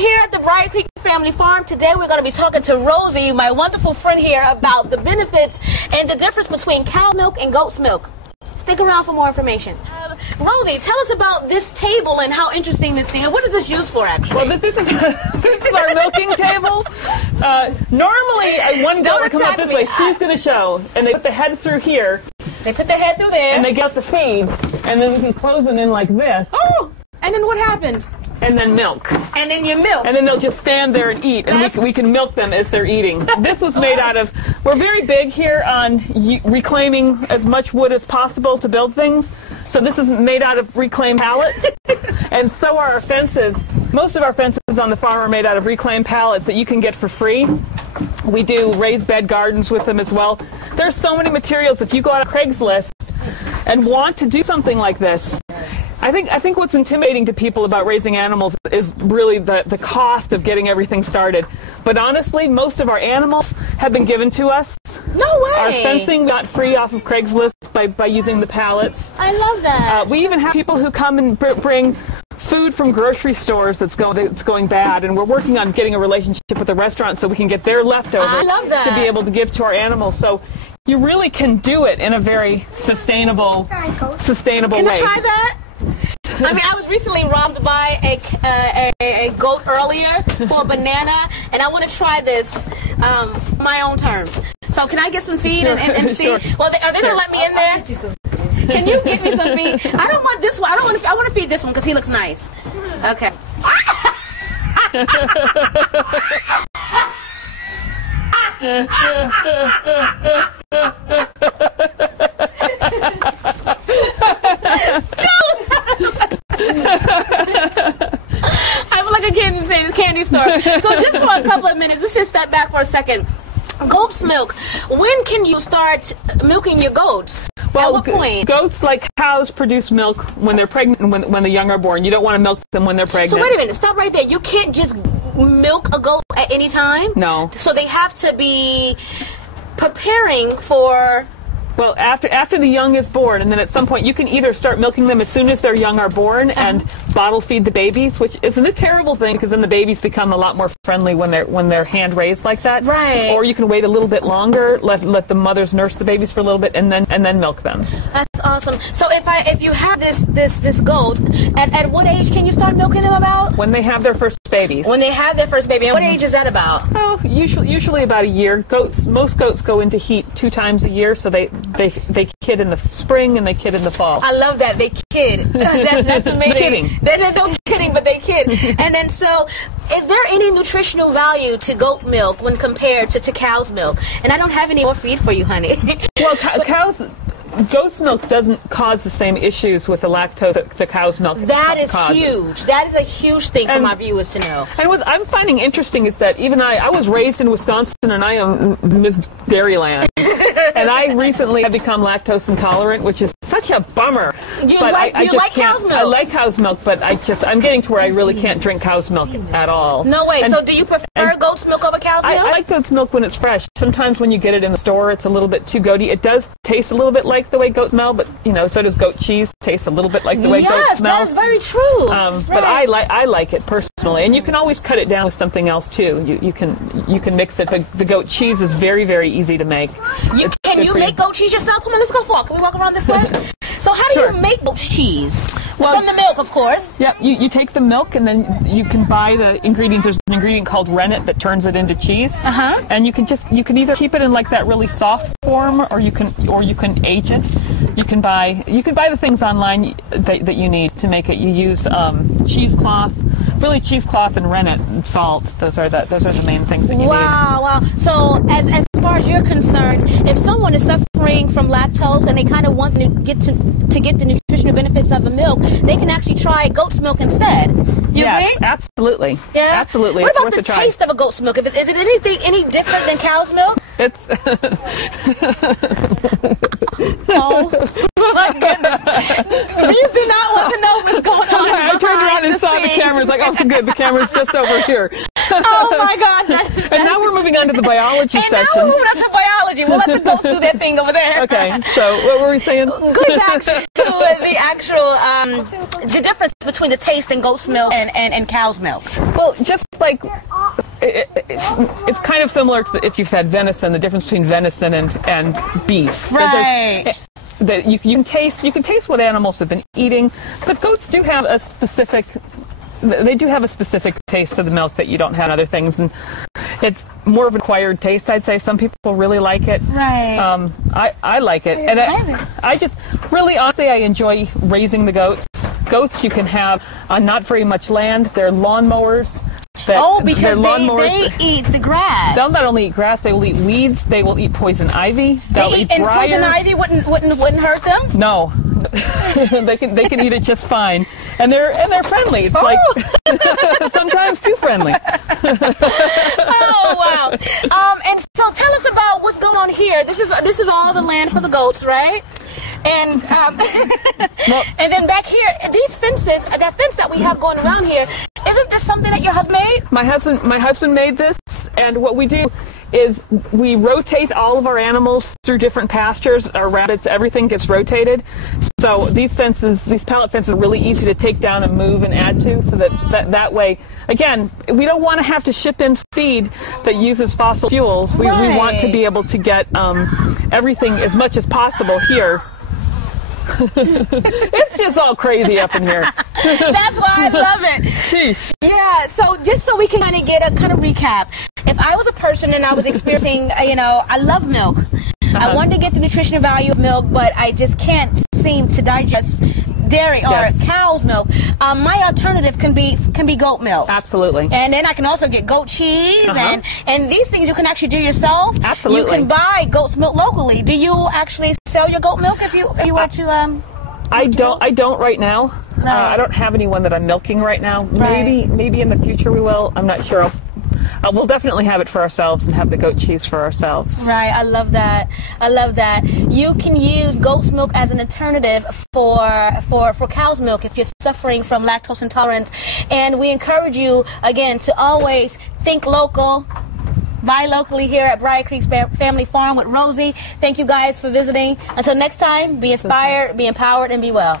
Here at the Brier Creek Family Farm, today we're going to be talking to Rosie, my wonderful friend here, about the benefits and the difference between cow milk and goat's milk. Stick around for more information. Rosie, tell us about this table and how interesting this thing is. What is this used for, actually? Well, this is our milking table. Normally, one goat would come up this way. She's going to show. And they put the head through here. They put the head through there. And they get the feed. And then we can close it in like this. Oh! And then what happens? And then milk. And then you milk. And then they'll just stand there and eat, and we can milk them as they're eating. This was made out of, we're very big here on reclaiming as much wood as possible to build things. So this is made out of reclaimed pallets. And so are our fences. Most of our fences on the farm are made out of reclaimed pallets that you can get for free. We do raised bed gardens with them as well. There's so many materials. If you go on Craigslist and want to do something like this, I think what's intimidating to people about raising animals is really the cost of getting everything started. But honestly, most of our animals have been given to us. No way! Our fencing got free off of Craigslist by using the pallets. I love that. We even have people who come and bring food from grocery stores that's going bad, and we're working on getting a relationship with the restaurant so we can get their leftovers to be able to give to our animals. So you really can do it in a very sustainable way. Can I try that? I mean, I was recently robbed by a goat earlier for a banana, and I want to try this my own terms. So can I get some feed and see? Sure. Well, are they going to let me in there? Can you get me some feed? I don't want this one. I want to feed this one because he looks nice. Okay. I feel like a candy store. So just for a couple of minutes, let's just step back for a second. Goat's milk. When can you start milking your goats? Well, at what point? Goats, like cows, produce milk when they're pregnant and when the young are born. You don't want to milk them when they're pregnant. So wait a minute. Stop right there. You can't just milk a goat at any time? No. So they have to be preparing for... Well, after the young is born, and then at some point you can either start milking them as soon as their young are born and bottle feed the babies, which isn't a terrible thing because then the babies become a lot more friendly when they're hand raised like that. Right. Or you can wait a little bit longer, let the mothers nurse the babies for a little bit, and then milk them. That's awesome. So if you have this goat, at what age can you start milking them about? When they have their first babies. When they have their first baby. And what age is that about? Oh, usually about a year. Most goats go into heat 2 times a year, so they kid in the spring and they kid in the fall. I love that. They kid. That's amazing. Kidding. No kidding, but they kid. And then so, is there any nutritional value to goat milk when compared to cow's milk? And I don't have any more feed for you, honey. Well, goat's milk doesn't cause the same issues with the lactose that the cow's milk That is causes. huge. That is a huge thing for my viewers to know. And what I'm finding interesting is that even I was raised in Wisconsin, and I am Miss Dairyland. And I recently have become lactose intolerant, which is such a bummer. Do you like cow's milk? I like cow's milk, but I'm getting to where I really can't drink cow's milk at all. No way. So do you prefer goat's milk over cow's milk? I like goat's milk when it's fresh. Sometimes when you get it in the store, it's a little bit too goaty. It does taste a little bit like the way goats smell, but so does goat cheese. Tastes a little bit like the way goats smell. Yes, that is very true. But I like it personally, and you can always cut it down with something else too. You can mix it. The goat cheese is very, very easy to make. Can you make goat cheese yourself? Come on, let's go walk. Can we walk around this way? So how do you make goat cheese? Well, from the milk, of course. Yeah, you take the milk and then you can buy the ingredients. There's an ingredient called rennet that turns it into cheese. And you can either keep it in like that really soft form, or you can age it. You can buy the things online that you need to make it. You use cheesecloth, cheesecloth and rennet and salt. Those are the main things that you need. Wow. So as far as you're concerned, if someone is suffering from lactose and they kind of want to get the nutritional benefits of the milk, they can actually try goat's milk instead. You agree? Absolutely. Yeah, absolutely. What about the taste of a goat's milk? Is it any different than cow's milk? It's. Oh my goodness! You do not want to know what's going on. I turned around and saw the cameras. Like, oh, so good. The camera's just over here. Oh my gosh! And now we're moving on to the biology section. Now we're moving on to biology. We'll let the goats do their thing over there. Okay. So what were we saying? Going back to the actual the difference between the taste in goat's milk and cow's milk. Well, just like it's kind of similar to if you've had venison, the difference between venison and beef. Right. That you can taste what animals have been eating, but goats do have a specific. They do have a specific taste to the milk that you don't have in other things, and it's more of an acquired taste, I'd say. Some people really like it. Right. I like it, and I just really, honestly, I enjoy raising the goats. Goats you can have on not very much land. They're lawnmowers. Because they eat the grass. They'll not only eat grass, they will eat weeds. They will eat poison ivy. They'll eat briars. And poison ivy wouldn't hurt them? No. they can eat it just fine, and they're friendly. It's like sometimes too friendly. Oh wow! And so tell us about what's going on here. This is all the land for the goats, right? And and then back here, these fences, that fence that we have going around here, isn't this something that your husband made? My husband made this, and what we do is we rotate all of our animals through different pastures. Our rabbits, everything gets rotated. So these pallet fences are really easy to take down and move and add to, so that way, again, we don't want to have to ship in feed that uses fossil fuels. We want to be able to get everything as much as possible here. It's just all crazy up in here. That's why I love it. Sheesh. Yeah, so just so we can kind of get a kind of recap. If I was a person and I was experiencing, I love milk. I wanted to get the nutritional value of milk, but I just can't seem to digest dairy or cow's milk. My alternative can be goat milk. Absolutely. And then I can also get goat cheese and these things you can actually do yourself. Absolutely. You can buy goat's milk locally. Do you actually sell your goat milk if you were to I don't right now. Right. I don't have anyone that I'm milking right now. Right. Maybe in the future we will. I'm not sure. We'll definitely have it for ourselves and have the goat cheese for ourselves. Right, I love that. I love that. You can use goat's milk as an alternative for cow's milk if you're suffering from lactose intolerance. And we encourage you, again, to always think local. Buy locally here at Brier Creek Family Farm with Rosie. Thank you guys for visiting. Until next time, be inspired, be empowered, and be well.